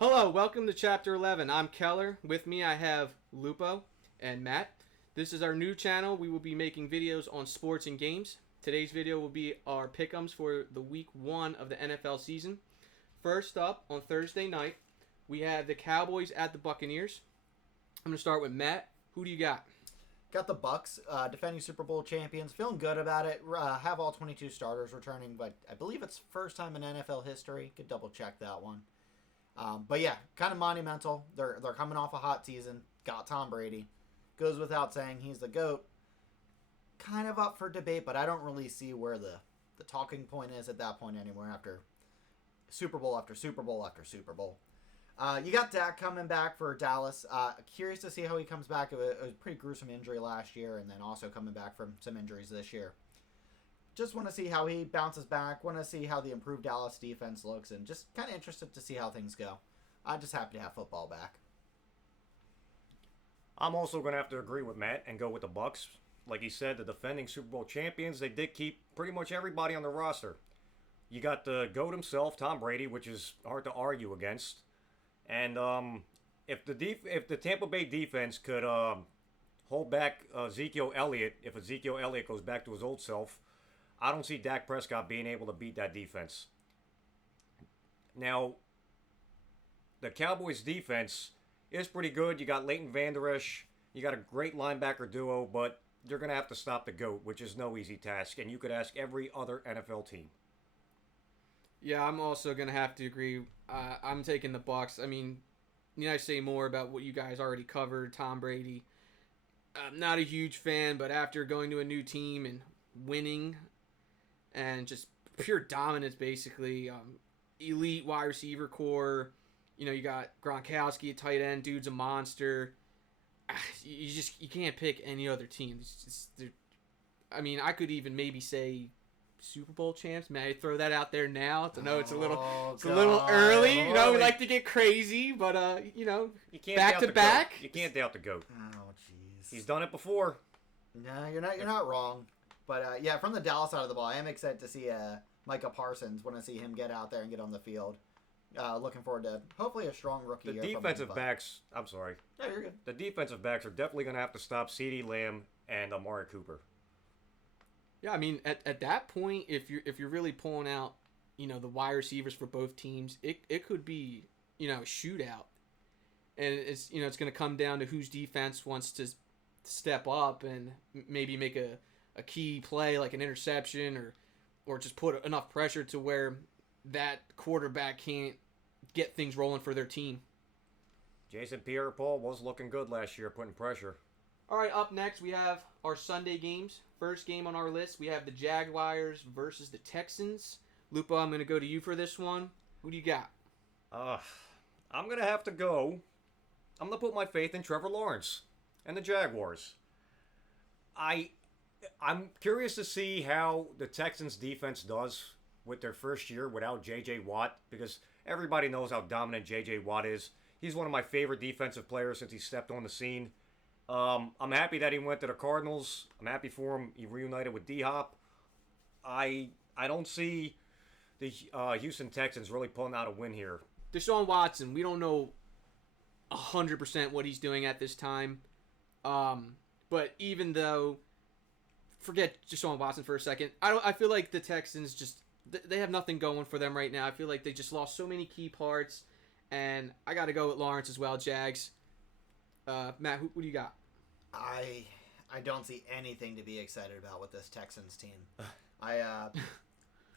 Hello, welcome to Chapter 11. I'm Keller. With me, I have Lupo and Matt. This is our new channel. We will be making videos on sports and games. Today's video will be our pick'ems for the week 1 of the NFL season. First up, on Thursday night, we have the Cowboys at the Buccaneers. I'm going to start with Matt. Who do you got? Got the Bucks, defending Super Bowl champions. Feeling good about it. Have all 22 starters returning, but I believe it's first time in NFL history. Could double check that one. But yeah, kind of monumental. They're coming off a hot season. Got Tom Brady. Goes without saying he's the GOAT. Kind of up for debate, but I don't really see where the talking point is at that point anymore after Super Bowl after Super Bowl after Super Bowl. You got Dak coming back for Dallas. Curious to see how he comes back. It was a pretty gruesome injury last year, and then also coming back from some injuries this year. Just want to see how he bounces back. Want to see how the improved Dallas defense looks, and just kind of interested to see how things go. I'm just happy to have football back. I'm also going to have to agree with Matt and go with the Bucks. Like he said, the defending Super Bowl champions, they did keep pretty much everybody on the roster. You got the GOAT himself, Tom Brady, which is hard to argue against. And if the Tampa Bay defense could hold back Ezekiel Elliott, if Ezekiel Elliott goes back to his old self, I don't see Dak Prescott being able to beat that defense. Now, the Cowboys defense is pretty good. You got Leighton Vander Esch. You got a great linebacker duo, but you're going to have to stop the GOAT, which is no easy task. And you could ask every other NFL team. Yeah, I'm also going to have to agree. I'm taking the Bucks. I mean, need I say more about what you guys already covered? Tom Brady. I'm not a huge fan, but after going to a new team and winning and just pure dominance, basically, elite wide receiver core. You know, you got Gronkowski, a tight end, dude's a monster. You can't pick any other team. I mean, I could even maybe say Super Bowl champs. May I throw that out there now? To know it's a little early. You know, we like to get crazy, but you know, You can't back doubt to the back. GOAT. You can't doubt the GOAT. Oh, jeez. He's done it before. No, you're not wrong. But yeah, from the Dallas side of the ball, I am excited to see Micah Parsons. Want to see him get out there and get on the field. Looking forward to hopefully a strong rookie The year. defensive backs, I'm sorry. No, you're good. The defensive backs are definitely going to have to stop CeeDee Lamb and Amari Cooper. Yeah, I mean, at that point, if you're really pulling out, you know, the wide receivers for both teams, it could be, you know, a shootout, and it's going to come down to whose defense wants to step up and maybe make a key play like an interception or just put enough pressure to where that quarterback can't get things rolling for their team. Jason Pierre-Paul was looking good last year, putting pressure. All right, up next we have our Sunday games. First game on our list, we have the Jaguars versus the Texans. Lupo, I'm going to go to you for this one. Who do you got? I'm going to have to go. I'm going to put my faith in Trevor Lawrence and the Jaguars. I'm curious to see how the Texans defense does with their first year without J.J. Watt, because everybody knows how dominant J.J. Watt is. He's one of my favorite defensive players since he stepped on the scene. I'm happy that he went to the Cardinals. I'm happy for him. He reunited with D-Hop. I don't see the Houston Texans really pulling out a win here. Deshaun Watson, we don't know 100% what he's doing at this time. But even though, forget Deshaun Watson for a second, I feel like the Texans just, they have nothing going for them right now. I feel like they just lost so many key parts. And I got to go with Lawrence as well, Jags. Matt, who do you got? I don't see anything to be excited about with this Texans team.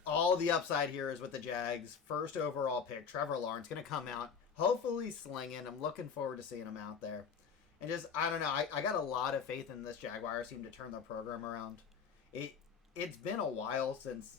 All the upside here is with the Jags. First overall pick, Trevor Lawrence, going to come out, hopefully slinging. I'm looking forward to seeing him out there. And just, I don't know, I got a lot of faith in this Jaguars team to turn their program around. It's been a while since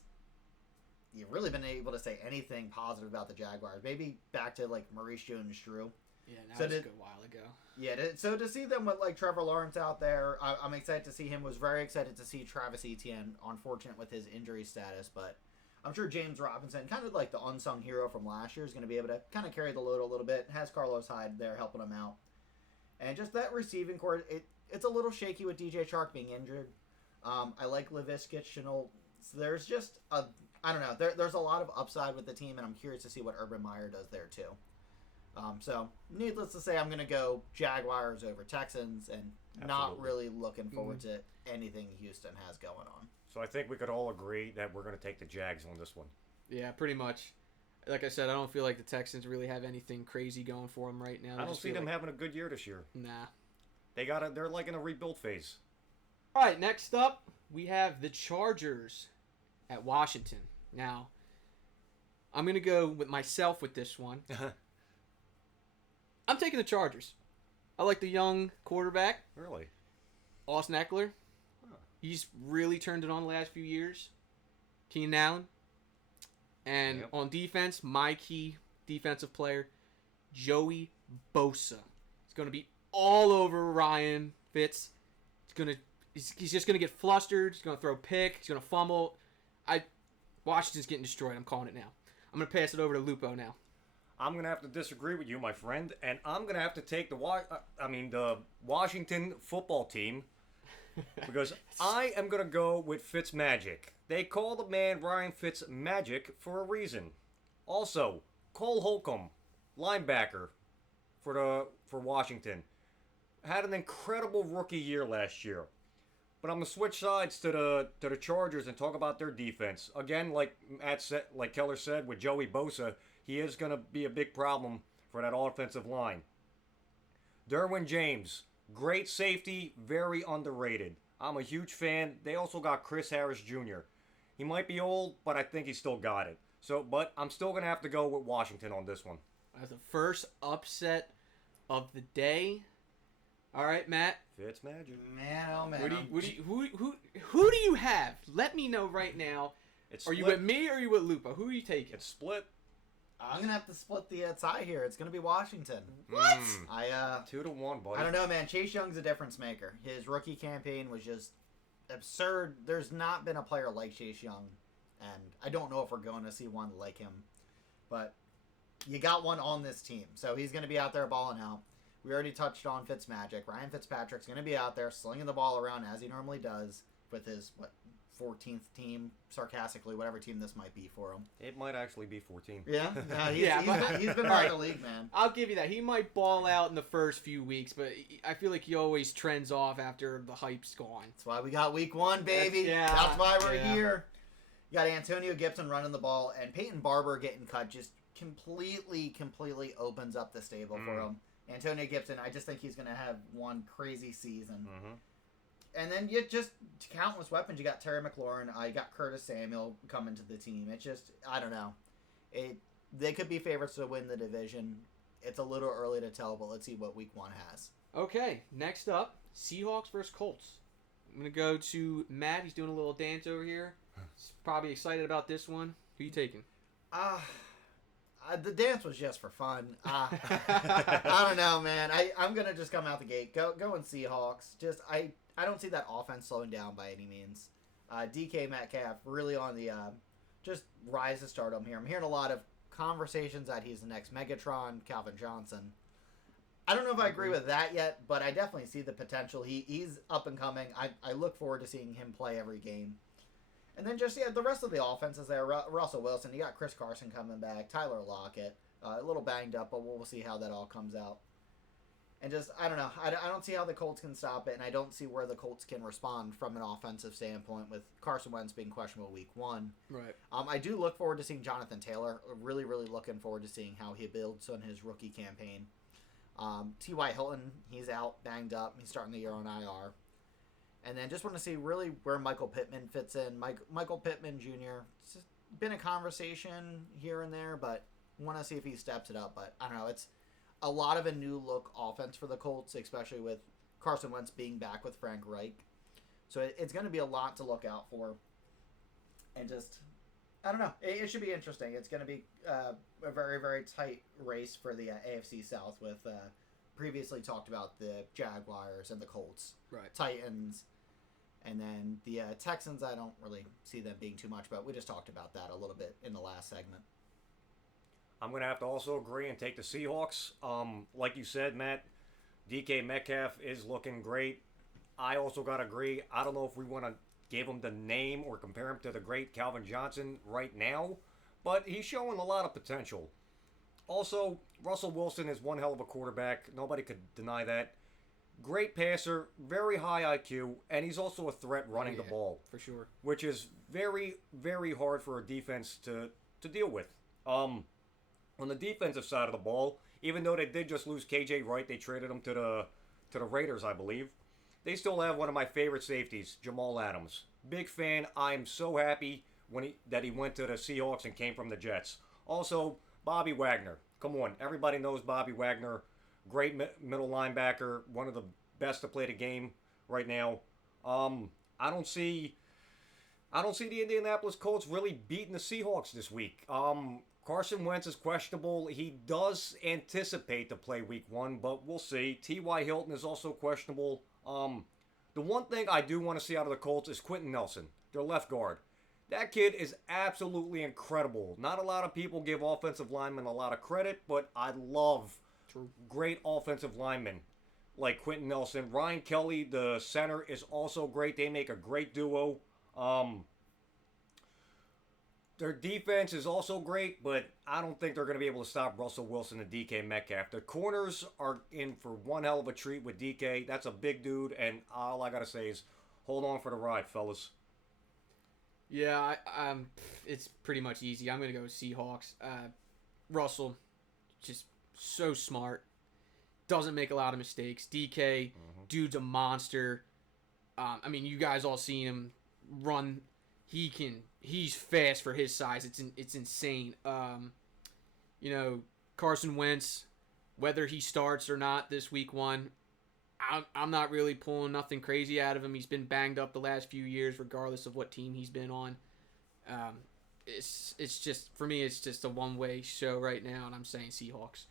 you've really been able to say anything positive about the Jaguars. Maybe back to, like, Maurice Jones-Drew. Yeah, that was a good while ago. Yeah, so to see them with, like, Trevor Lawrence out there, I'm excited to see him. Was very excited to see Travis Etienne, unfortunate with his injury status, but I'm sure James Robinson, kind of like the unsung hero from last year, is going to be able to kind of carry the load a little bit. Has Carlos Hyde there helping him out. And just that receiving core, it's a little shaky with DJ Chark being injured. I like Laviska Shenault. So there's just I don't know. There's a lot of upside with the team, and I'm curious to see what Urban Meyer does there too. So, needless to say, I'm going to go Jaguars over Texans and not Absolutely. really looking forward to anything Houston has going on. So I think we could all agree that we're going to take the Jags on this one. Yeah, pretty much. Like I said, I don't feel like the Texans really have anything crazy going for them right now. I don't see them having a good year this year. Nah. They're like in a rebuild phase. All right, next up, we have the Chargers at Washington. Now, I'm going to go with myself with this one. I'm taking the Chargers. I like the young quarterback, Really? Austin Eckler. Huh. He's really turned it on the last few years. Keenan Allen. And Yep. on defense, my key defensive player, Joey Bosa. He's going to be all over Ryan Fitz. He's just going to get flustered. He's going to throw a pick. He's going to fumble. Washington's getting destroyed. I'm calling it now. I'm going to pass it over to Lupo now. I'm going to have to disagree with you, my friend, and I'm going to have to take the Washington football team because I am going to go with Fitzmagic. They call the man Ryan Fitzmagic for a reason. Also, Cole Holcomb, linebacker for Washington, had an incredible rookie year last year. But I'm gonna switch sides to the Chargers and talk about their defense again. Like Keller said, with Joey Bosa, he is gonna be a big problem for that offensive line. Derwin James, great safety, very underrated. I'm a huge fan. They also got Chris Harris Jr. He might be old, but I think he still got it. But I'm still gonna have to go with Washington on this one. As the first upset of the day. All right, Matt. Fitzmagic. Man, oh man. Who do you have? Let me know right now. It's Are you split. with me or are you with Lupo? Who are you taking? It's split. I'm going to have to split the tie here. It's going to be Washington. What? 2-1, buddy. I don't know, man. Chase Young's a difference maker. His rookie campaign was just absurd. There's not been a player like Chase Young, and I don't know if we're going to see one like him. But you got one on this team, so he's going to be out there balling out. We already touched on Fitzmagic. Ryan Fitzpatrick's going to be out there slinging the ball around as he normally does with his 14th team, sarcastically, whatever team this might be for him. It might actually be 14. Yeah, he's been All around right. the league, man. I'll give you that. He might ball out in the first few weeks, but I feel like he always trends off after the hype's gone. That's why we got week one, baby. That's why we're here. You got Antonio Gibson running the ball, and Peyton Barber getting cut just completely opens up the stable for him. Antonio Gibson, I just think he's going to have one crazy season. Mm-hmm. And then you just countless weapons. You got Terry McLaurin. You got Curtis Samuel coming to the team. It's just, I don't know. They could be favorites to win the division. It's a little early to tell, but let's see what week one has. Okay, next up, Seahawks versus Colts. I'm going to go to Matt. He's doing a little dance over here. He's probably excited about this one. Who you taking? The dance was just for fun. I don't know, man. I'm going to just come out the gate. Going Seahawks. I don't see that offense slowing down by any means. DK Metcalf really on the just rise to stardom here. I'm hearing a lot of conversations that he's the next Megatron, Calvin Johnson. I don't know if I agree with that yet, but I definitely see the potential. He's up and coming. I look forward to seeing him play every game. And then just, the rest of the offense is there. Russell Wilson, you got Chris Carson coming back, Tyler Lockett, a little banged up, but we'll see how that all comes out. And just, I don't know. I don't see how the Colts can stop it, and I don't see where the Colts can respond from an offensive standpoint with Carson Wentz being questionable week one. Right. I do look forward to seeing Jonathan Taylor. Really looking forward to seeing how he builds on his rookie campaign. T.Y. Hilton, he's out, banged up. He's starting the year on IR. And then just want to see really where Michael Pittman fits in. Michael Pittman Jr. It's just been a conversation here and there, but want to see if he steps it up. But I don't know. It's a lot of a new look offense for the Colts, especially with Carson Wentz being back with Frank Reich. So it's going to be a lot to look out for. And just, I don't know. It should be interesting. It's going to be a very tight race for the AFC South with previously talked about the Jaguars and the Colts. Right. Titans. And then the Texans, I don't really see them being too much, but we just talked about that a little bit in the last segment. I'm going to have to also agree and take the Seahawks. Like you said, Matt, DK Metcalf is looking great. I also got to agree. I don't know if we want to give him the name or compare him to the great Calvin Johnson right now, but he's showing a lot of potential. Also, Russell Wilson is one hell of a quarterback. Nobody could deny that. Great passer, very high IQ, and he's also a threat running the ball. For sure. Which is very, very hard for a defense to deal with. On the defensive side of the ball, even though they did just lose KJ Wright, they traded him to the Raiders, I believe. They still have one of my favorite safeties, Jamal Adams. Big fan. I'm so happy that he went to the Seahawks and came from the Jets. Also, Bobby Wagner. Come on, everybody knows Bobby Wagner. Great middle linebacker, one of the best to play the game right now. I don't see the Indianapolis Colts really beating the Seahawks this week. Carson Wentz is questionable. He does anticipate to play week 1, but we'll see. T.Y. Hilton is also questionable. The one thing I do want to see out of the Colts is Quentin Nelson, their left guard. That kid is absolutely incredible. Not a lot of people give offensive linemen a lot of credit, but I love great offensive linemen like Quentin Nelson. Ryan Kelly, the center, is also great. They make a great duo. Their defense is also great, but I don't think they're going to be able to stop Russell Wilson and DK Metcalf. The corners are in for one hell of a treat with DK. That's a big dude, and all I got to say is hold on for the ride, fellas. Yeah, it's pretty much easy. I'm going to go Seahawks. Russell, just so smart. Doesn't make a lot of mistakes. DK, dude's a monster. I mean, you guys all seen him run. He's fast for his size. It's insane. Carson Wentz, whether he starts or not this week 1, I'm not really pulling nothing crazy out of him. He's been banged up the last few years, regardless of what team he's been on. It's just, for me, it's just a one-way show right now, and I'm saying Seahawks.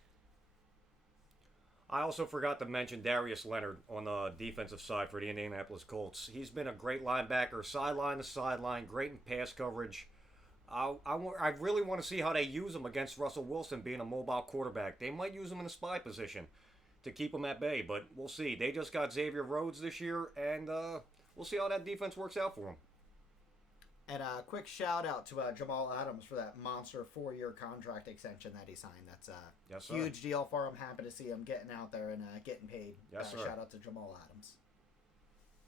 I also forgot to mention Darius Leonard on the defensive side for the Indianapolis Colts. He's been a great linebacker, sideline to sideline, great in pass coverage. I really want to see how they use him against Russell Wilson being a mobile quarterback. They might use him in a spy position to keep him at bay, but we'll see. They just got Xavier Rhodes this year, and we'll see how that defense works out for him. And a quick shout out to Jamal Adams for that monster 4-year contract extension that he signed. That's a huge deal for him. Happy to see him getting out there and getting paid. Yes, sir. Shout out to Jamal Adams.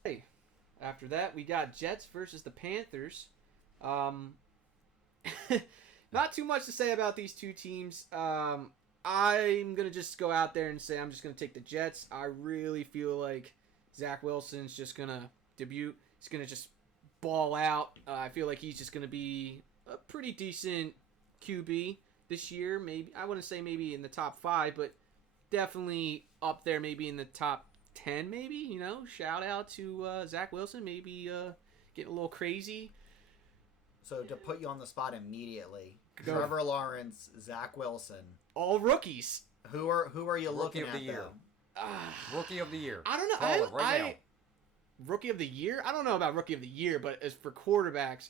Hey, after that, we got Jets versus the Panthers. Not too much to say about these two teams. I'm going to just go out there and say I'm just going to take the Jets. I really feel like Zach Wilson's just going to debut. He's going to just ball out. I feel like he's just going to be a pretty decent QB this year. Maybe I wouldn't say maybe in the top 5, but definitely up there, maybe in the top 10. Maybe shout out to Zach Wilson. Maybe getting a little crazy. So to put you on the spot immediately, Trevor Lawrence, Zach Wilson, all rookies. Who are you looking at? Rookie of the year. Rookie of the year. I don't know. Call it right now. Rookie of the year? I don't know about rookie of the year, but as for quarterbacks,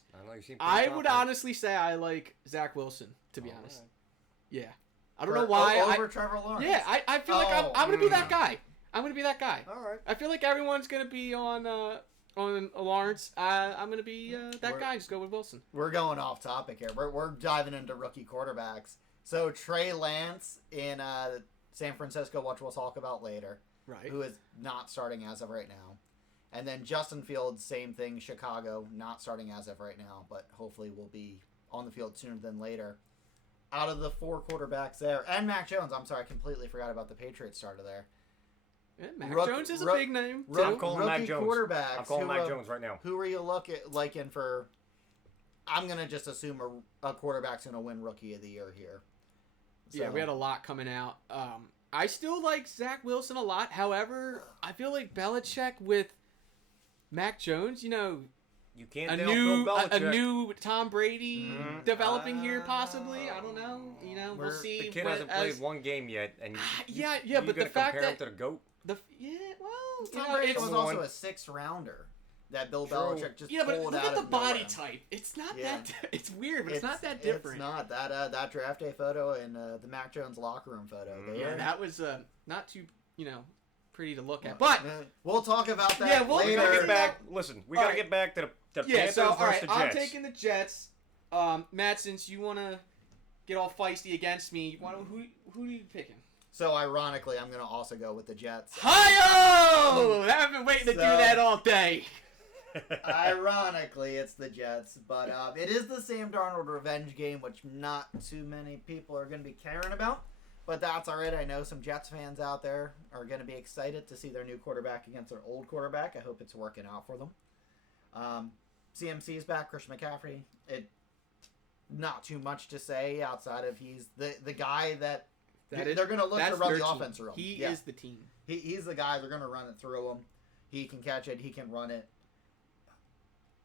I would honestly say I like Zach Wilson, to be honest. Right. Yeah. I don't know why. Over Trevor Lawrence? Yeah, I feel like I'm going to be that guy. I'm going to be that guy. All right. I feel like everyone's going to be on Lawrence. I'm going to be that guy. Just go with Wilson. We're going off topic here. We're diving into rookie quarterbacks. So Trey Lance in San Francisco, which we'll talk about later, right? Who is not starting as of right now. And then Justin Fields, same thing, Chicago, not starting as of right now, but hopefully will be on the field sooner than later. Out of the 4 quarterbacks there, and Mac Jones, I'm sorry, I completely forgot about the Patriots starter there. Yeah, Mac Jones is a big name. I'm calling Mac Jones. Quarterbacks. I'm calling Mac Jones right now. Who are you liking for? I'm going to just assume a quarterback's going to win Rookie of the Year here. So. Yeah, we had a lot coming out. I still like Zach Wilson a lot. However, I feel like Belichick with Mac Jones, you can't a new Tom Brady developing here possibly. I don't know. We'll see. The kid hasn't played one game yet, and but the fact that him to the GOAT. Tom Brady was also a 6th rounder that Bill Belichick just pulled out. Yeah, but look at the body type. It's not that. It's weird, but it's not that different. It's not that draft day photo and the Mac Jones locker room photo. Yeah, that was not too pretty to look at. But we'll talk about that later. We gotta get back. Listen, we gotta get back to the Panthers versus the Jets. I'm taking the Jets. Matt, since you want to get all feisty against me. Who are you picking? So ironically, I'm gonna also go with the Jets. Hi-yo! I've been waiting to do that all day. Ironically, it's the Jets, but it is the Sam Darnold revenge game, which not too many people are going to be caring about. But that's all right. I know some Jets fans out there are going to be excited to see their new quarterback against their old quarterback. I hope it's working out for them. CMC's back, Christian McCaffrey. Not too much to say outside of he's the guy that they're going to look to run the offense through him. He is the team. He's the guy they're going to run it through him. He can catch it. He can run it.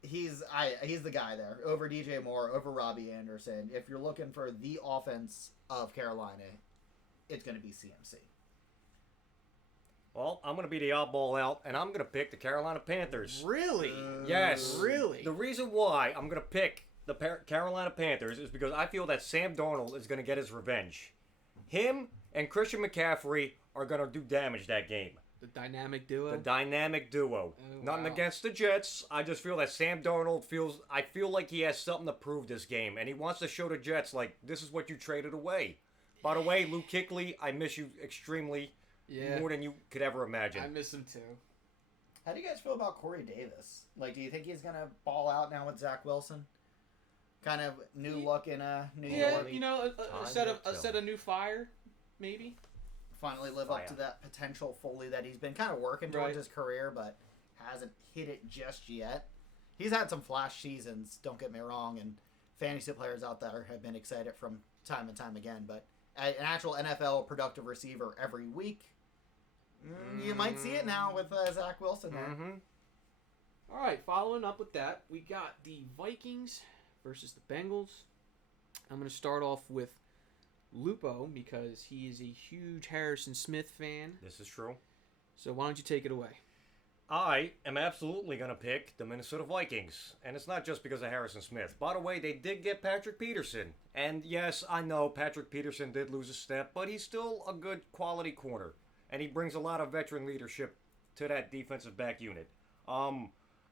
He's the guy there over DJ Moore, over Robbie Anderson. If you're looking for the offense of Carolina, it's going to be CMC. Well, I'm going to be the oddball out, and I'm going to pick the Carolina Panthers. Really? Yes. Really? The reason why I'm going to pick the Carolina Panthers is because I feel that Sam Darnold is going to get his revenge. Him and Christian McCaffrey are going to do damage that game. The dynamic duo? The dynamic duo. Nothing against the Jets. I just feel that Sam Darnold I feel like he has something to prove this game, and he wants to show the Jets, like, this is what you traded away. By the way, Luke Kuechly, I miss you extremely more than you could ever imagine. I miss him too. How do you guys feel about Corey Davis? Like, do you think he's going to ball out now with Zach Wilson? Kind of new look in New York. Yeah, you know, a set of new fire, maybe. Finally live up to that potential fully that he's been kind of working towards his career, but hasn't hit it just yet. He's had some flash seasons, don't get me wrong, and fantasy players out there have been excited from time and time again, but an actual NFL productive receiver every week, you might see it now with Zach Wilson there. Mm-hmm. All right, following up with that, we got the Vikings versus the Bengals. I'm going to start off with Lupo because he is a huge Harrison Smith fan. This is true. So why don't you take it away? I am absolutely going to pick the Minnesota Vikings. And it's not just because of Harrison Smith. By the way, they did get Patrick Peterson. And yes, I know Patrick Peterson did lose a step, but he's still a good quality corner. And he brings a lot of veteran leadership to that defensive back unit. I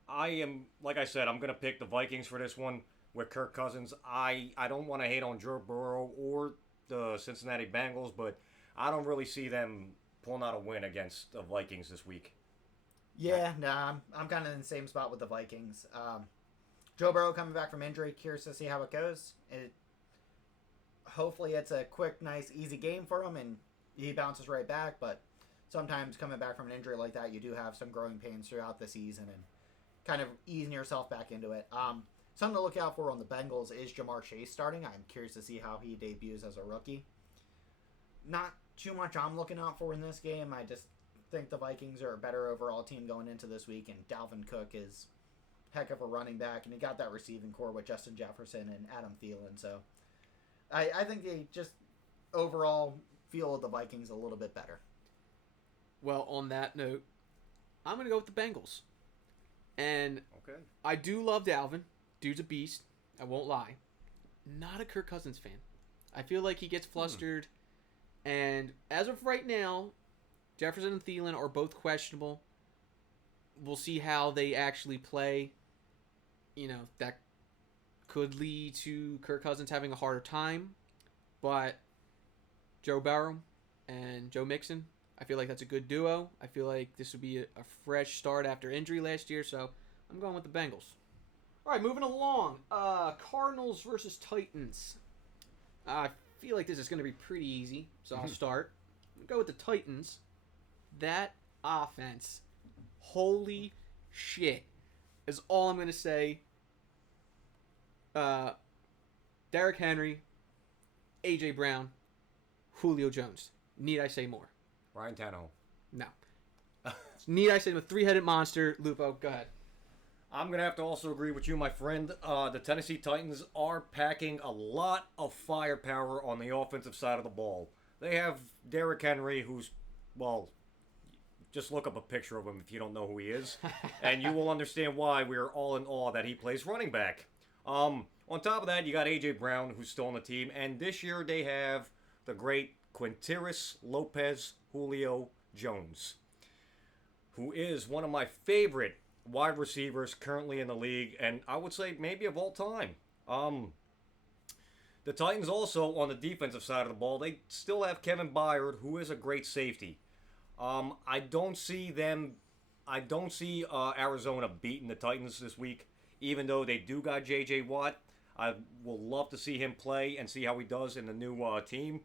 am, like I said, I'm going to pick the Vikings for this one with Kirk Cousins. I don't want to hate on Joe Burrow or the Cincinnati Bengals, but I don't really see them pulling out a win against the Vikings this week. Yeah, nah, I'm kind of in the same spot with the Vikings. Joe Burrow coming back from injury, curious to see how it goes. Hopefully it's a quick, nice, easy game for him, and he bounces right back, but sometimes coming back from an injury like that, you do have some growing pains throughout the season, and kind of easing yourself back into it. Something to look out for on the Bengals is Jamar Chase starting. I'm curious to see how he debuts as a rookie. Not too much I'm looking out for in this game. I just think the Vikings are a better overall team going into this week, and Dalvin Cook is heck of a running back, and he got that receiving core with Justin Jefferson and Adam Thielen. So I think they just overall feel the Vikings a little bit better. Well, on that note, I'm going to go with the Bengals. And I do love Dalvin. Dude's a beast. I won't lie. Not a Kirk Cousins fan. I feel like he gets flustered. And as of right now, Jefferson and Thielen are both questionable. We'll see how they actually play. You know, that could lead to Kirk Cousins having a harder time. But Joe Burrow and Joe Mixon, I feel like that's a good duo. I feel like this would be a fresh start after injury last year. So I'm going with the Bengals. All right, moving along. Cardinals versus Titans. I feel like this is going to be pretty easy, so I'll start. I'm going to go with the Titans. That offense, holy shit, is all I'm going to say. Derrick Henry, A.J. Brown, Julio Jones. Need I say more? Ryan Tannehill. No. Need I say more? Three-headed monster. Lupo, go ahead. I'm going to have to also agree with you, my friend. The Tennessee Titans are packing a lot of firepower on the offensive side of the ball. They have Derrick Henry, who's, well, just look up a picture of him if you don't know who he is, and you will understand why we're all in awe that he plays running back. On top of that, you got A.J. Brown, who's still on the team, and this year they have the great Quinteris Lopez Julio Jones, who is one of my favorite wide receivers currently in the league, and I would say maybe of all time. The Titans also, on the defensive side of the ball, they still have Kevin Byard, who is a great safety. I don't see Arizona beating the Titans this week, even though they do got J.J. Watt. I will love to see him play and see how he does in the new team.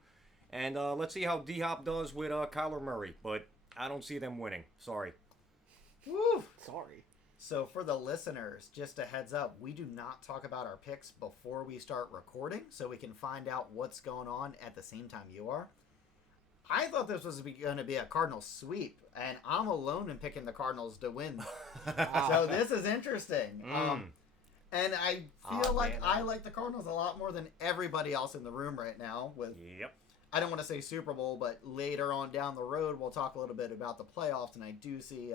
And let's see how D-Hop does with Kyler Murray. But I don't see them winning. Sorry. Woo! Sorry. So for the listeners, just a heads up, we do not talk about our picks before we start recording, so we can find out what's going on at the same time you are. I thought this was going to be a Cardinals sweep, and I'm alone in picking the Cardinals to win. So this is interesting. And I feel I like the Cardinals a lot more than everybody else in the room right now. Yep. I don't want to say Super Bowl, but later on down the road, we'll talk a little bit about the playoffs, and I do see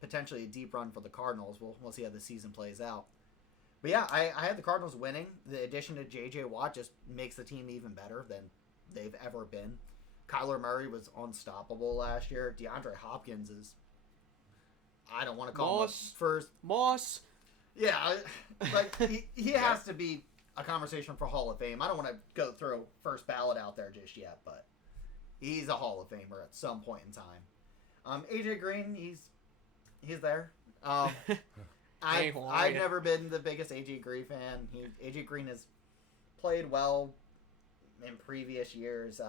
potentially a deep run for the Cardinals. We'll see how the season plays out. But yeah, I had the Cardinals winning. The addition to J.J. Watt just makes the team even better than they've ever been. Kyler Murray was unstoppable last year. DeAndre Hopkins is, I don't want to call him first. Moss. Yeah, like he has to be a conversation for Hall of Fame. I don't want to go throw first ballot out there just yet, but he's a Hall of Famer at some point in time. AJ Green, he's there. I've never been the biggest AJ Green fan. AJ Green has played well in previous years.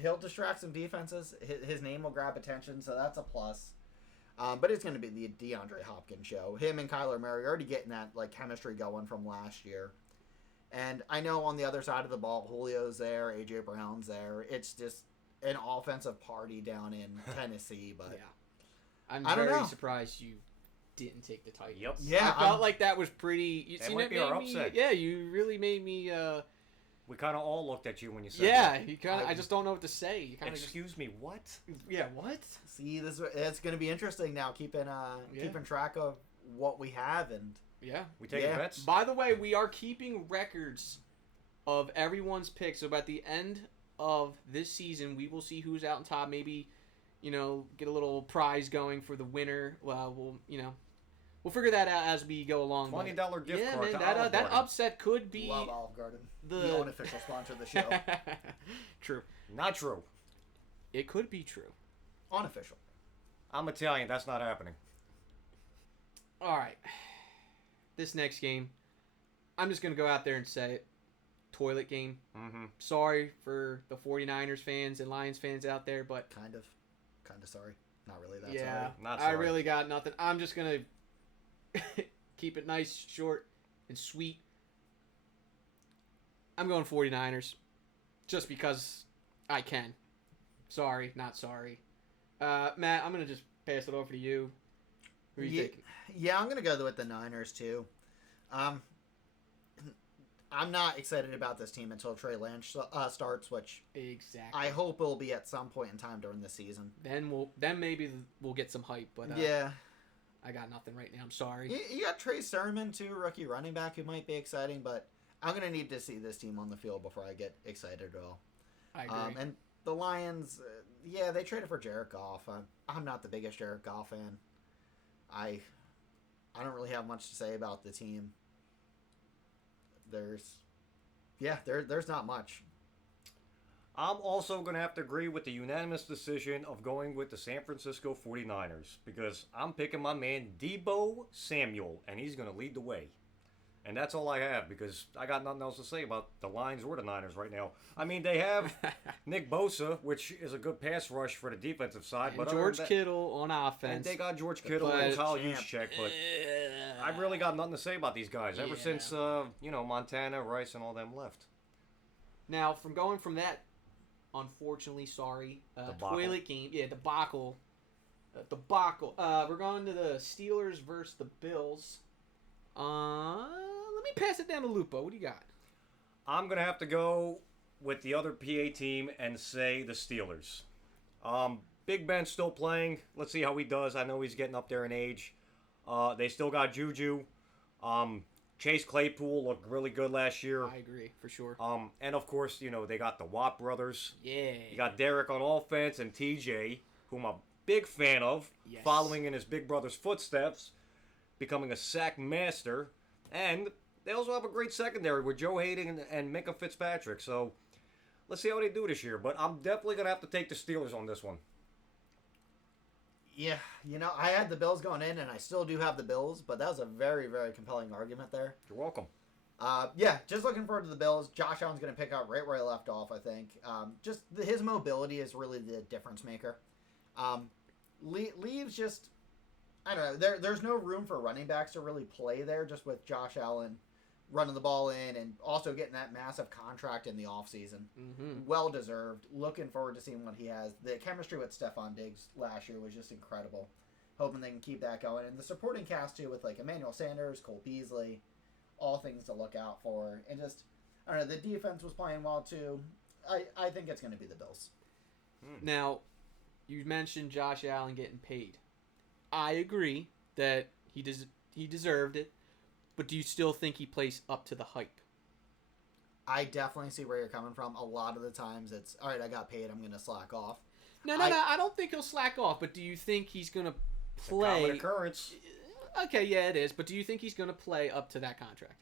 He'll distract some defenses. His name will grab attention, so that's a plus. But it's going to be the DeAndre Hopkins show. Him and Kyler Murray are already getting that chemistry going from last year. And I know on the other side of the ball, Julio's there, A.J. Brown's there. It's just an offensive party down in Tennessee. But yeah, I'm very surprised you didn't take the Titans. Yep. Yeah, I felt like that was pretty. That might be our upset. Yeah, you really made me. We kind of all looked at you when you said that. Yeah, you kind of. I just don't know what to say. You kind of. Excuse me, what? Yeah, what? See, it's going to be interesting now. Keeping track of what we have and. Yeah, we take bets. By the way, we are keeping records of everyone's picks. So by the end of this season, we will see who's out on top. Maybe, get a little prize going for the winner. Well, we'll figure that out as we go along. $20 gift yeah, card. Man, to Olive that Garden. upset could be. Love Olive Garden, the unofficial sponsor of the show. True. Not true. It could be true. Unofficial. I'm Italian. That's not happening. All right. This next game, I'm just going to go out there and say it. Toilet game. Mm-hmm. Sorry for the 49ers fans and Lions fans out there, but... Kind of sorry. Not really that sorry. Yeah, not sorry. I really got nothing. I'm just going to keep it nice, short, and sweet. I'm going 49ers. Just because I can. Sorry, not sorry. Matt, I'm going to just pass it over to you. Who are you taking? Yeah, I'm going to go with the Niners, too. I'm not excited about this team until Trey Lance starts, which exactly I hope will be at some point in time during the season. Then maybe we'll get some hype, but yeah, I got nothing right now. I'm sorry. You got Trey Sermon, too, rookie running back, who might be exciting, but I'm going to need to see this team on the field before I get excited at all. I agree. And the Lions, they traded for Jared Goff. I'm not the biggest Jared Goff fan. I don't really have much to say about the team. There's not much. I'm also going to have to agree with the unanimous decision of going with the San Francisco 49ers because I'm picking my man Deebo Samuel, and he's going to lead the way. And that's all I have because I got nothing else to say about the Lions or the Niners right now. I mean, they have Nick Bosa, which is a good pass rush for the defensive side. And but George Kittle on offense. And they got George Kittle and Kyle Juszczyk, but I've really got nothing to say about these guys ever since, Montana, Rice, and all them left. Now, from that, unfortunately, toilet game. Yeah, debacle. We're going to the Steelers versus the Bills. Let me pass it down to Lupo. What do you got? I'm going to have to go with the other PA team and say the Steelers. Big Ben's still playing. Let's see how he does. I know he's getting up there in age. They still got Juju. Chase Claypool looked really good last year. I agree, for sure. And, of course, they got the Watt brothers. Yeah. You got Derek on offense and TJ, whom I'm a big fan of, following in his big brother's footsteps, becoming a sack master. And they also have a great secondary with Joe Hayden and Minka Fitzpatrick. So let's see how they do this year. But I'm definitely going to have to take the Steelers on this one. Yeah, I had the Bills going in, and I still do have the Bills, but that was a very, very compelling argument there. You're welcome. Yeah, just looking forward to the Bills. Josh Allen's going to pick up right where I left off, I think. His mobility is really the difference maker. Leaves just, I don't know, there's no room for running backs to really play there, just with Josh Allen running the ball in and also getting that massive contract in the offseason. Mm-hmm. Well deserved. Looking forward to seeing what he has. The chemistry with Stephon Diggs last year was just incredible. Hoping they can keep that going. And the supporting cast, too, with like Emmanuel Sanders, Cole Beasley, all things to look out for. And just, I don't know, the defense was playing well, too. I think it's going to be the Bills. Now, you mentioned Josh Allen getting paid. I agree that he deserved it, but do you still think he plays up to the hype? I definitely see where you're coming from. A lot of the times it's, all right, I got paid, I'm going to slack off. No, I don't think he'll slack off, but do you think he's going to play? It's a common occurrence. Okay, yeah, it is, but do you think he's going to play up to that contract?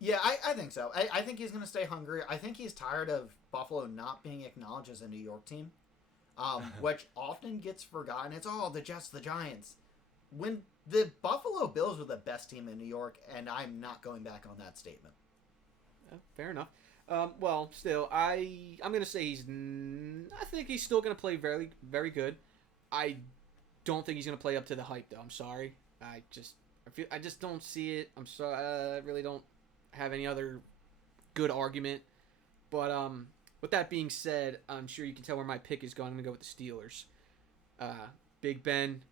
Yeah, I think so. I think he's going to stay hungry. I think he's tired of Buffalo not being acknowledged as a New York team, which often gets forgotten. It's, the Jets, the Giants. When the Buffalo Bills were the best team in New York, and I'm not going back on that statement. Fair enough. Well, still, I'm going to say I think he's still going to play very, very good. I don't think he's going to play up to the hype, though. I'm sorry. I just don't see it. I'm sorry. I really don't have any other good argument. But with that being said, I'm sure you can tell where my pick is going. I'm going to go with the Steelers. Big Ben,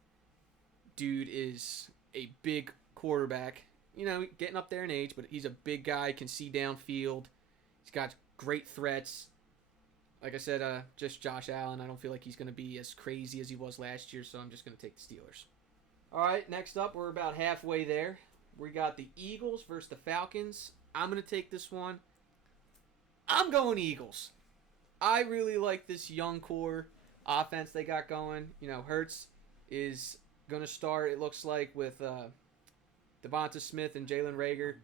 dude, is a big quarterback. Getting up there in age, but he's a big guy, can see downfield. He's got great threats. Like I said, just Josh Allen. I don't feel like he's going to be as crazy as he was last year, so I'm just going to take the Steelers. All right, next up, we're about halfway there. We got the Eagles versus the Falcons. I'm going to take this one. I'm going Eagles. I really like this young core offense they got going. Hurts is going to start, it looks like, with Devonta Smith and Jalen Reagor.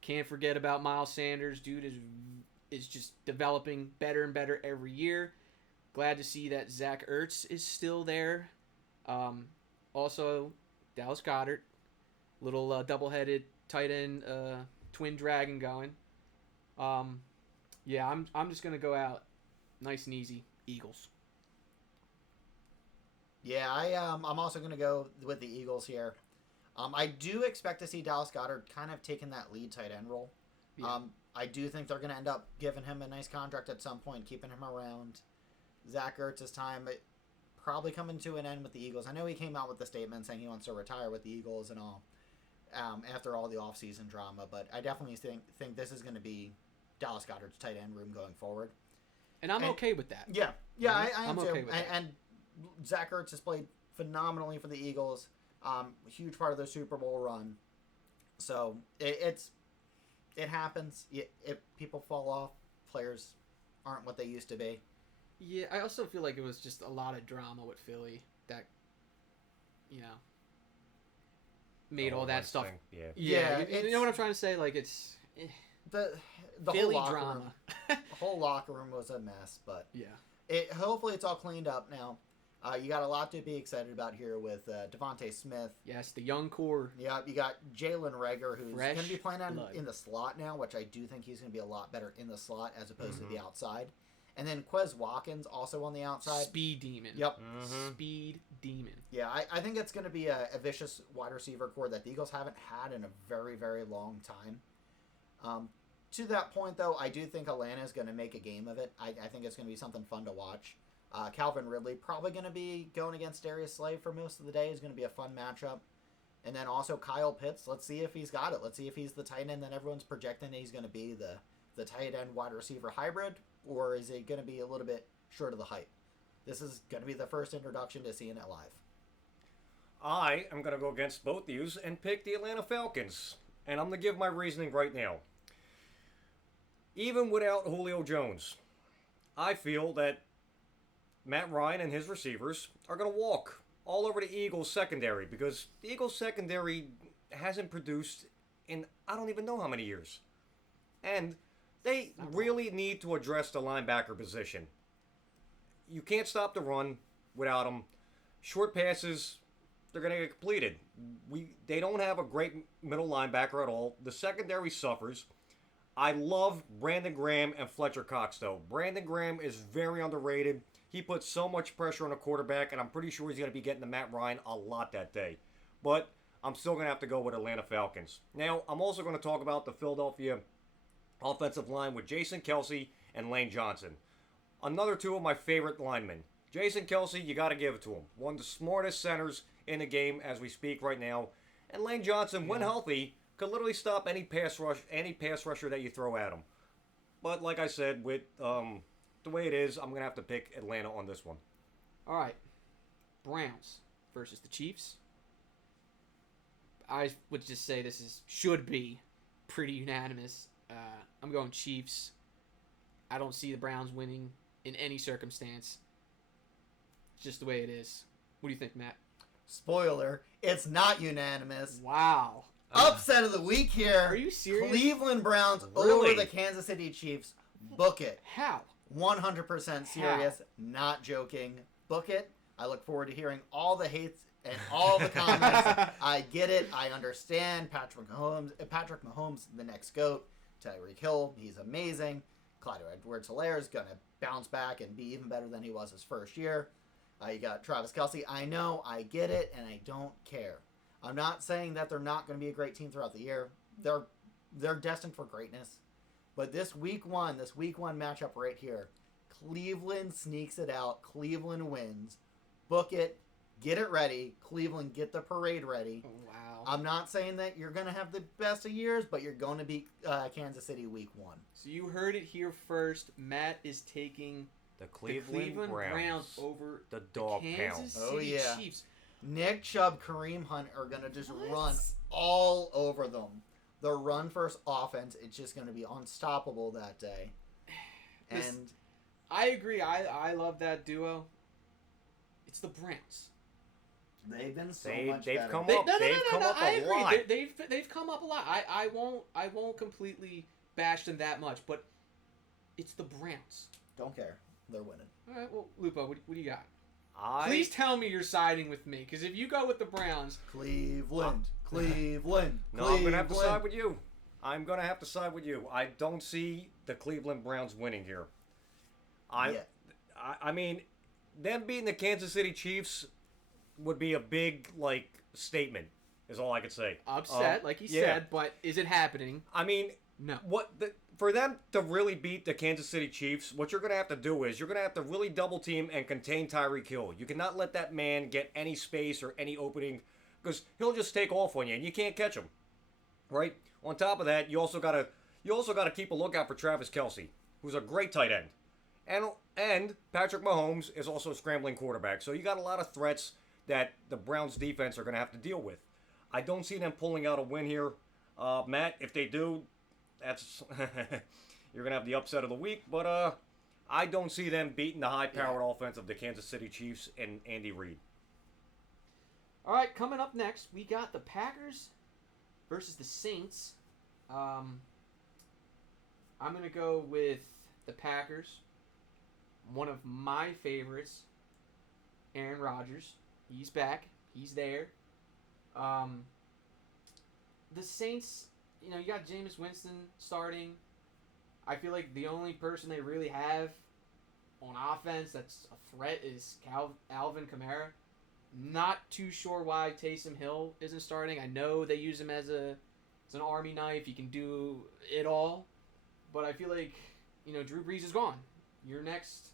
Can't forget about Miles Sanders. Dude is just developing better and better every year. Glad to see that Zach Ertz is still there. Also, Dallas Goedert, little double-headed tight end twin dragon going. Yeah, I'm just gonna go out nice and easy, Eagles. Yeah, I'm also gonna go with the Eagles here. I do expect to see Dallas Goedert kind of taking that lead tight end role. Yeah. I do think they're going to end up giving him a nice contract at some point, keeping him around. Zach Ertz's time probably coming to an end with the Eagles. I know he came out with the statement saying he wants to retire with the Eagles and all after all the offseason drama, but I definitely think this is going to be Dallas Goedert's tight end room going forward. And I'm okay with that. Yeah, I am too. Okay with that. And Zach Ertz has played phenomenally for the Eagles. A huge part of their Super Bowl run. So it happens. If people fall off, players aren't what they used to be. Yeah, I also feel like it was just a lot of drama with Philly that, made all that stuff. Thing. Yeah, you know what I'm trying to say? Like, it's the Philly whole locker drama. room. The whole locker room was a mess, but yeah. Hopefully it's all cleaned up now. You got a lot to be excited about here with Devontae Smith. Yes, the young core. Yeah, you got Jalen Reagor, who's going to be playing in the slot now, which I do think he's going to be a lot better in the slot as opposed to the outside. And then Quez Watkins also on the outside. Speed demon. Yep. Speed demon. Yeah, I think it's going to be a vicious wide receiver core that the Eagles haven't had in a very, very long time. To that point, though, I do think Atlanta is going to make a game of it. I think it's going to be something fun to watch. Calvin Ridley probably going to be going against Darius Slay for most of the day. Is going to be a fun matchup. And then also Kyle Pitts. Let's see if he's got it. Let's see if he's the tight end that everyone's projecting that he's going to be, the tight end wide receiver hybrid, or is it going to be a little bit short of the hype? This is going to be the first introduction to seeing it live. I am going to go against both of you and pick the Atlanta Falcons. And I'm going to give my reasoning right now. Even without Julio Jones, I feel that Matt Ryan and his receivers are going to walk all over the Eagles secondary because the Eagles secondary hasn't produced in I don't even know how many years. And they really need to address the linebacker position. You can't stop the run without them. Short passes, they're going to get completed. They don't have a great middle linebacker at all. The secondary suffers. I love Brandon Graham and Fletcher Cox, though. Brandon Graham is very underrated. He puts so much pressure on the quarterback, and I'm pretty sure he's going to be getting to Matt Ryan a lot that day. But I'm still going to have to go with Atlanta Falcons. Now, I'm also going to talk about the Philadelphia offensive line with Jason Kelce and Lane Johnson. Another two of my favorite linemen. Jason Kelce, you got to give it to him. One of the smartest centers in the game as we speak right now. And Lane Johnson, when healthy, could literally stop any pass rusher that you throw at him. But like I said, with the way it is, I'm going to have to pick Atlanta on this one. All right. Browns versus the Chiefs. I would just say should be pretty unanimous. I'm going Chiefs. I don't see the Browns winning in any circumstance. It's just the way it is. What do you think, Matt? Spoiler, it's not unanimous. Wow. Upset of the week here. Are you serious? Cleveland Browns Really? over the Kansas City Chiefs. Book it. How? 100% serious. Not joking. Book it. I look forward to hearing all the hates and all the comments. I get it. I understand. Patrick Mahomes, the next GOAT. Tyreek Hill, he's amazing. Clyde Edwards-Helaire is going to bounce back and be even better than he was his first year. You got Travis Kelce. I know. I get it. And I don't care. I'm not saying that they're not going to be a great team throughout the year. They're destined for greatness. But this week one matchup right here, Cleveland sneaks it out. Cleveland wins. Book it. Get it ready. Cleveland, get the parade ready. Wow. I'm not saying that you're going to have the best of years, but you're going to beat Kansas City week one. So you heard it here first. Matt is taking The the Cleveland Browns over The dog the pound. Kansas Oh, City yeah. Chiefs. Nick Chubb, Kareem Hunt are going to just What? run all over them. The run-first offense, it's just going to be unstoppable that day. This- And I agree. I love that duo. It's the Browns. they've been so They've much better. come They, up. no, They've come up I a agree. lot. They've come up a lot. I won't completely bash them that much, but it's the Browns. Don't care. They're winning. All right. Well, Lupo, what do you got? I Please tell me you're siding with me, because if you go with the Browns, Cleveland. No, I'm going to have to side with you. I'm going to have to side with you. I don't see the Cleveland Browns winning here. I mean, them beating the Kansas City Chiefs would be a big, statement, is all I could say. upset, like he said, but is it happening? I mean, No. for them to really beat the Kansas City Chiefs, what you're going to have to do is you're going to have to really double team and contain Tyreek Hill. You cannot let that man get any space or any opening, because he'll just take off on you and you can't catch him. Right? On top of that, you also got to keep a lookout for Travis Kelce, who's a great tight end. And Patrick Mahomes is also a scrambling quarterback. So you got a lot of threats that the Browns defense are going to have to deal with. I don't see them pulling out a win here. Matt, if they do, that's you're going to have the upset of the week. But I don't see them beating the high-powered offense of the Kansas City Chiefs and Andy Reid. All right, coming up next, we got the Packers versus the Saints. I'm going to go with the Packers. One of my favorites, Aaron Rodgers. He's back. He's there. The Saints, you got Jameis Winston starting. I feel like the only person they really have on offense that's a threat is Alvin Kamara. Not too sure why Taysom Hill isn't starting. I know they use him as an army knife. He can do it all. But I feel like, Drew Brees is gone. Your next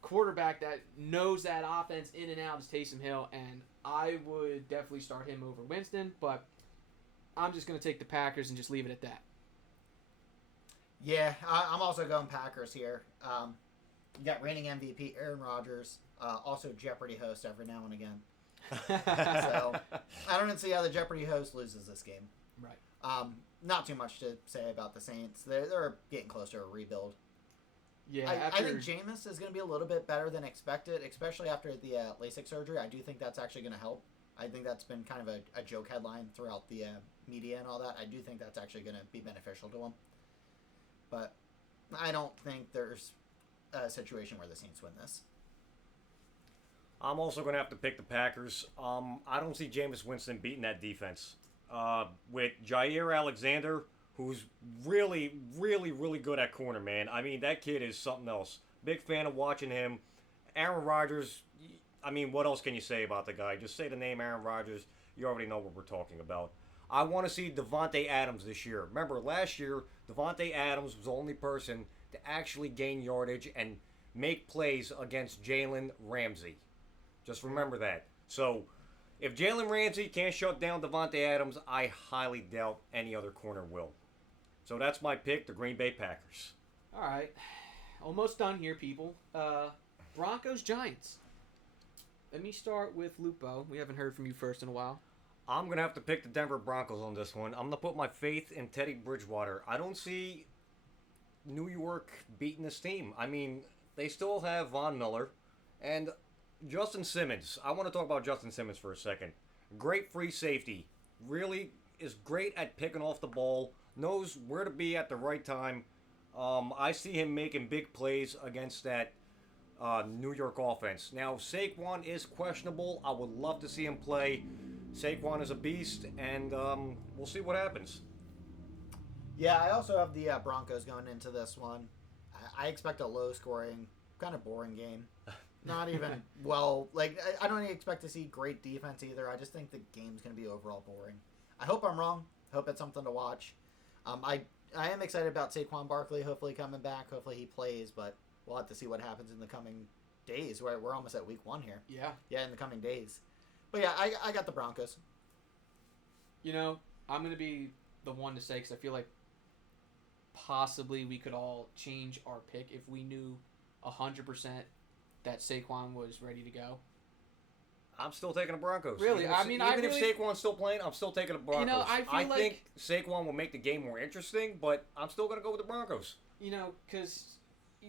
quarterback that knows that offense in and out is Taysom Hill, and I would definitely start him over Winston, but I'm just going to take the Packers and just leave it at that. Yeah, I'm also going Packers here. You got reigning MVP Aaron Rodgers, also Jeopardy host every now and again. So I don't see how the Jeopardy host loses this game. Right. Not too much to say about the Saints. They're getting close to a rebuild. Yeah, I think Jameis is going to be a little bit better than expected, especially after the LASIK surgery. I do think that's actually going to help. I think that's been kind of a joke headline throughout the media and all that. I do think that's actually going to be beneficial to him. But I don't think there's a situation where the Saints win this. I'm also going to have to pick the Packers. I don't see Jameis Winston beating that defense. With Jair Alexander, who's really, really, really good at corner, man. I mean, that kid is something else. Big fan of watching him. Aaron Rodgers, I mean, what else can you say about the guy? Just say the name Aaron Rodgers. You already know what we're talking about. I want to see Devontae Adams this year. Remember, last year, Devontae Adams was the only person to actually gain yardage and make plays against Jalen Ramsey. Just remember that. So, if Jalen Ramsey can't shut down Devontae Adams, I highly doubt any other corner will. So that's my pick, the Green Bay Packers. All right. Almost done here, people. Broncos, Giants. Let me start with Lupo. We haven't heard from you first in a while. I'm going to have to pick the Denver Broncos on this one. I'm going to put my faith in Teddy Bridgewater. I don't see New York beating this team. I mean, they still have Von Miller and Justin Simmons. I want to talk about Justin Simmons for a second. Great free safety. Really is great at picking off the ball. Knows where to be at the right time. I see him making big plays against that New York offense. Now, Saquon is questionable. I would love to see him play. Saquon is a beast, and we'll see what happens. Yeah, I also have the Broncos going into this one. I expect a low-scoring, kind of boring game. Not even, I don't even expect to see great defense either. I just think the game's going to be overall boring. I hope I'm wrong. Hope it's something to watch. I am excited about Saquon Barkley hopefully coming back. Hopefully he plays, but we'll have to see what happens in the coming days. We're almost at week 1 here. Yeah. Yeah, in the coming days. But yeah, I got the Broncos. You know, I'm going to be the one to say, because I feel like possibly we could all change our pick if we knew 100% that Saquon was ready to go. I'm still taking the Broncos. Really? Even if Saquon's still playing, I'm still taking the Broncos. You know, I think Saquon will make the game more interesting, but I'm still going to go with the Broncos. You know, because,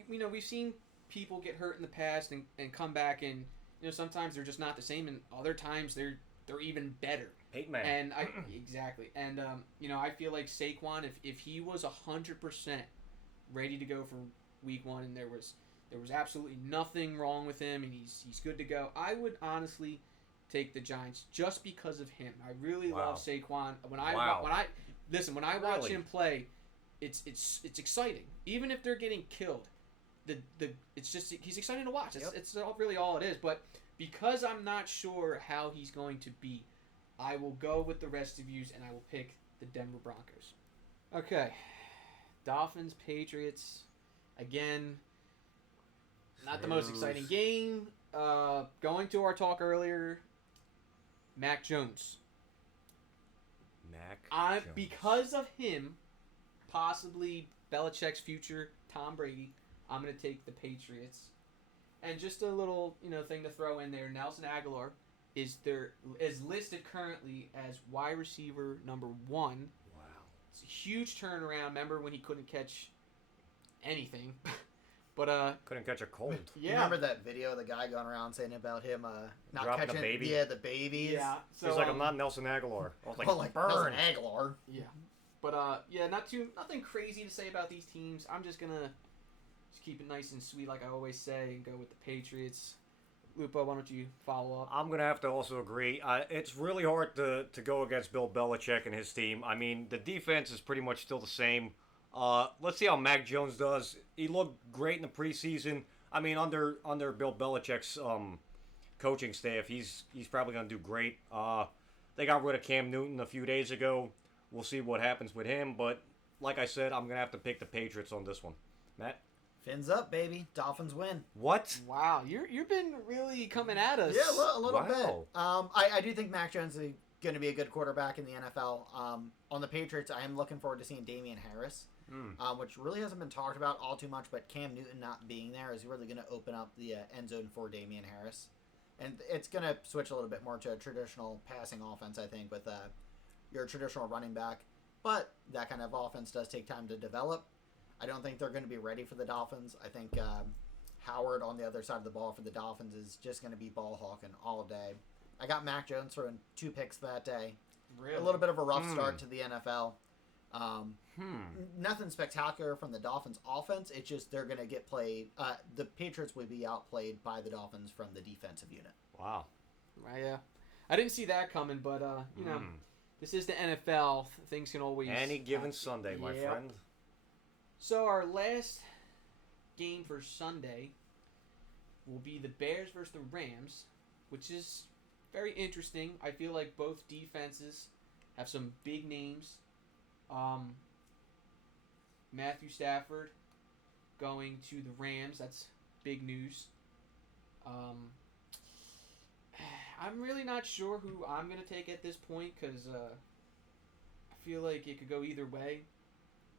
we've seen people get hurt in the past and come back, and, sometimes they're just not the same, and other times they're even better. Peyton Manning. And exactly. And, I feel like Saquon, if he was 100% ready to go for week 1 and there was absolutely nothing wrong with him and he's good to go, I would honestly take the Giants just because of him. I really love Saquon. When I watch him play, it's exciting. Even if they're getting killed, it's just he's exciting to watch. It's really all it is. But because I'm not sure how he's going to be, I will go with the rest of yous and I will pick the Denver Broncos. Okay, Dolphins, Patriots, again. Not the most exciting game. Going to our talk earlier, Mac Jones. Jones. Because of him, possibly Belichick's future, Tom Brady, I'm going to take the Patriots. And just a little, thing to throw in there, Nelson Aguilar is listed currently as wide receiver number 1. Wow. It's a huge turnaround. Remember when he couldn't catch anything? But couldn't catch a cold. Yeah. You remember that video of the guy going around saying about him not dropping catching the baby? Yeah, the babies. Yeah. So, he's like, I'm not Nelson Aguilar. I was like, burn. Nelson Aguilar. Yeah. But nothing crazy to say about these teams. I'm just gonna keep it nice and sweet, like I always say, and go with the Patriots. Lupo, why don't you follow up? I'm gonna have to also agree. It's really hard to go against Bill Belichick and his team. I mean, the defense is pretty much still the same. Let's see how Mac Jones does. He looked great in the preseason. I mean, under Bill Belichick's coaching staff, he's probably going to do great. They got rid of Cam Newton a few days ago. We'll see what happens with him. But like I said, I'm going to have to pick the Patriots on this one. Matt? Fins up, baby. Dolphins win. What? Wow, you've been really coming at us. Yeah, a little bit. I do think Mac Jones is going to be a good quarterback in the NFL. On the Patriots, I am looking forward to seeing Damian Harris. Which really hasn't been talked about all too much, but Cam Newton not being there is really going to open up the end zone for Damian Harris. And it's going to switch a little bit more to a traditional passing offense, I think, with your traditional running back. But that kind of offense does take time to develop. I don't think they're going to be ready for the Dolphins. I think Howard on the other side of the ball for the Dolphins is just going to be ball hawking all day. I got Mac Jones throwing 2 picks that day. Really? A little bit of a rough start to the NFL. Nothing spectacular from the Dolphins offense. It's just they're going to get played. The Patriots would be outplayed by the Dolphins from the defensive unit. Wow. Yeah. I didn't see that coming, but, you know, this is the NFL. Things can always... Any given Sunday, my friend. So our last game for Sunday will be the Bears versus the Rams, which is very interesting. I feel like both defenses have some big names. Matthew Stafford going to the Rams. That's big news. I'm really not sure who I'm going to take at this point because I feel like it could go either way.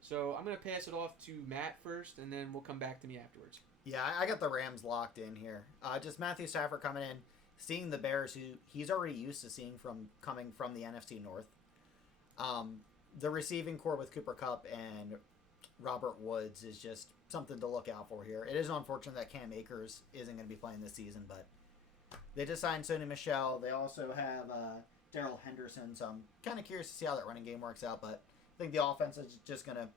So I'm going to pass it off to Matt first, and then we'll come back to me afterwards. Yeah, I got the Rams locked in here. Just Matthew Stafford coming in, seeing the Bears, who he's already used to seeing coming from the NFC North. The receiving core with Cooper Kupp and Robert Woods is just something to look out for here. It is unfortunate that Cam Akers isn't going to be playing this season, but they just signed Sony Michel. They also have Darrell Henderson, so I'm kind of curious to see how that running game works out, but I think the offense is just going to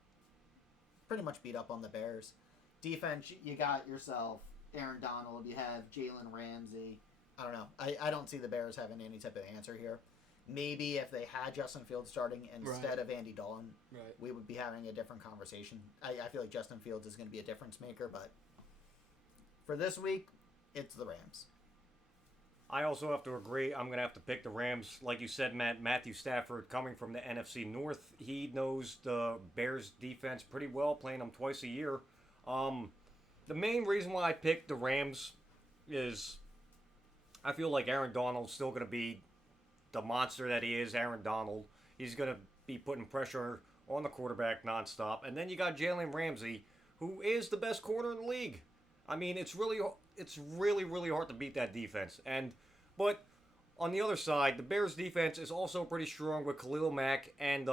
pretty much beat up on the Bears. Defense, you got yourself Aaron Donald. You have Jalen Ramsey. I don't know. I don't see the Bears having any type of answer here. Maybe if they had Justin Fields starting instead of Andy Dalton, we would be having a different conversation. I feel like Justin Fields is going to be a difference maker, but for this week, it's the Rams. I also have to agree. I'm going to have to pick the Rams. Like you said, Matt, Matthew Stafford coming from the NFC North. He knows the Bears defense pretty well, playing them twice a year. The main reason why I picked the Rams is I feel like Aaron Donald's still going to be the monster that he is, Aaron Donald. He's going to be putting pressure on the quarterback nonstop. And then you got Jalen Ramsey, who is the best corner in the league. I mean, it's really, really hard to beat that defense. But on the other side, the Bears defense is also pretty strong with Khalil Mack and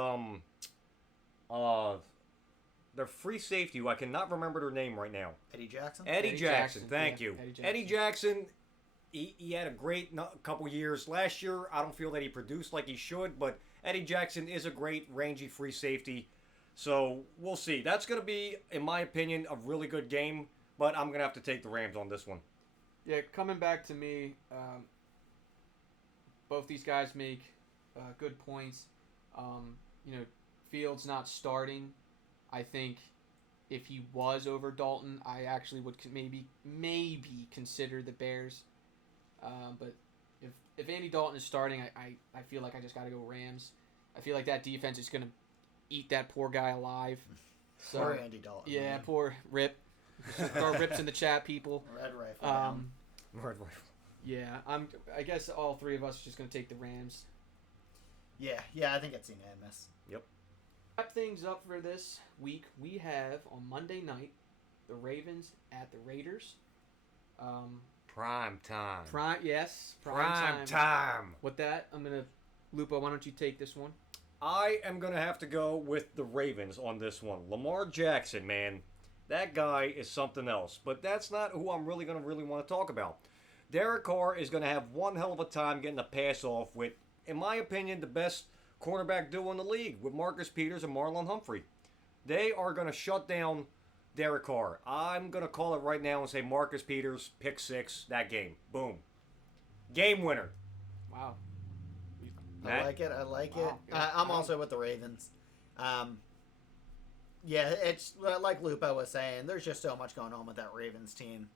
their free safety, who I cannot remember their name right now. Eddie Jackson? Eddie Jackson, thank yeah, you. Eddie Jackson, he had a great couple years. Last year, I don't feel that he produced like he should, but Eddie Jackson is a great rangy free safety. So we'll see. That's going to be, in my opinion, a really good game, but I'm going to have to take the Rams on this one. Yeah, coming back to me, both these guys make good points. Fields not starting. I think if he was over Dalton, I actually would maybe consider the Bears. But if Andy Dalton is starting, I feel like I just got to go Rams. I feel like that defense is going to eat that poor guy alive. So, poor Andy Dalton. Yeah, man. poor Rip. Throw rips in the chat, people. Red Rifle. Red Rifle. Yeah, I guess all three of us are just going to take the Rams. Yeah, I think it's unanimous. Yep. Wrap things up for this week. We have on Monday night the Ravens at the Raiders. Prime time. Prime time. With that, I'm gonna Lupo. Why don't you take this one? I am gonna have to go with the Ravens on this one. Lamar Jackson, man, that guy is something else. But that's not who I'm really gonna want to talk about. Derek Carr is gonna have one hell of a time getting a pass off with, in my opinion, the best cornerback duo in the league with Marcus Peters and Marlon Humphrey. They are going to shut down Derek Carr. I'm going to call it right now and say Marcus Peters, pick 6, that game. Boom. Game winner. Wow. I like it. Wow. I'm also with the Ravens. It's like Lupo was saying, there's just so much going on with that Ravens team.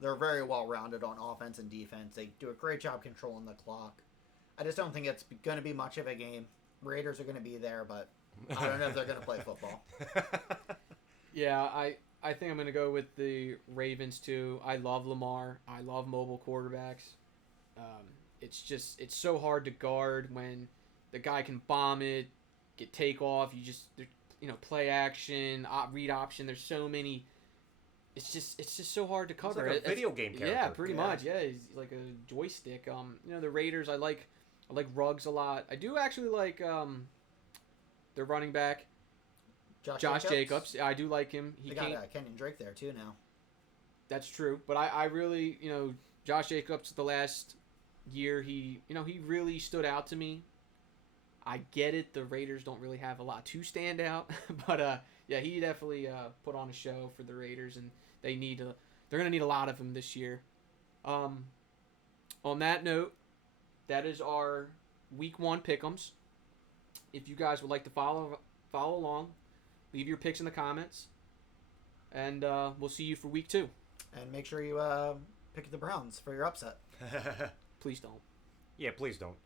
They're very well-rounded on offense and defense. They do a great job controlling the clock. I just don't think it's going to be much of a game. Raiders are going to be there, but I don't know if they're going to play football. Yeah, I think I'm going to go with the Ravens too. I love Lamar. I love mobile quarterbacks. It's so hard to guard when the guy can bomb it, get takeoff. Play action, read option. There's so many. It's just so hard to cover. It's like a video game character. Yeah, pretty much. Yeah, he's like a joystick. The Raiders. I like Ruggs a lot. I do actually like their running back, Josh Jacobs. I do like him. They got Kenyon Drake there too now. That's true, but I really Josh Jacobs the last year. He really stood out to me. I get it. The Raiders don't really have a lot to stand out, but yeah, he definitely put on a show for the Raiders, and they're gonna need a lot of him this year. On that note, that is our Week 1 pick'ems. If you guys would like to follow along, leave your picks in the comments, and we'll see you for Week 2. And make sure you pick the Browns for your upset. Please don't. Yeah, please don't.